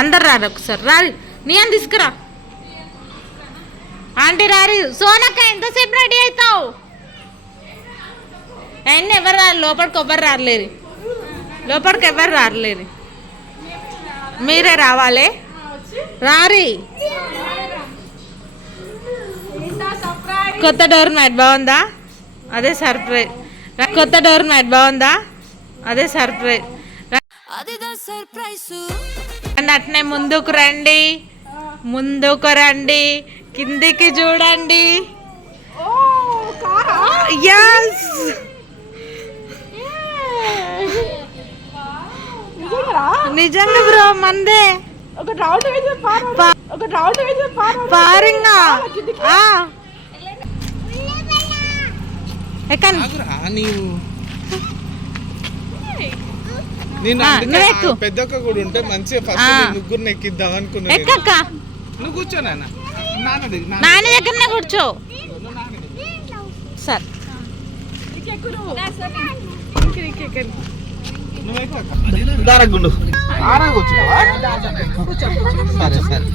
అందరు రారు ఒకసారి. రారు. నీ అని తీసుకురా. ఆంటీ రారి. సోనక్క ఎంతసేపు రెడీ అవుతావు? అయినా ఎవరు రారు? లోపలికి ఎవ్వరు రారలేరు. లోపలికి ఎవరు రారలేరు. మీరే రావాలి. రారి. కొత్త డోర్ మ్యాట్ బాగుందా? అదే సర్ప్రైజ్. కొత్త డోర్ మ్యాట్ బాగుందా? అదే సర్ప్రైజ్. రండి అట్నే ముందుకు రండి. ముందుకు రండి. కిందికి చూడండి. ఎస్ నిజంగా బ్రో మందే. ఒక రౌండ్ వేసి ఒక రౌండ్ వేసి పారింగా ఆ. నీవు. నేను పెద్దక్క కూడా ఉంటే మంచిగా. ఫస్ట్ ముగ్గురు ఎక్కిద్దాం అనుకున్నా నేను. ఎక్కక్క? నువ్వు కూర్చో నాన్న. నాన్న దగ్గరనే కూర్చో. సరే. కూర్చోవా? సరే సరే.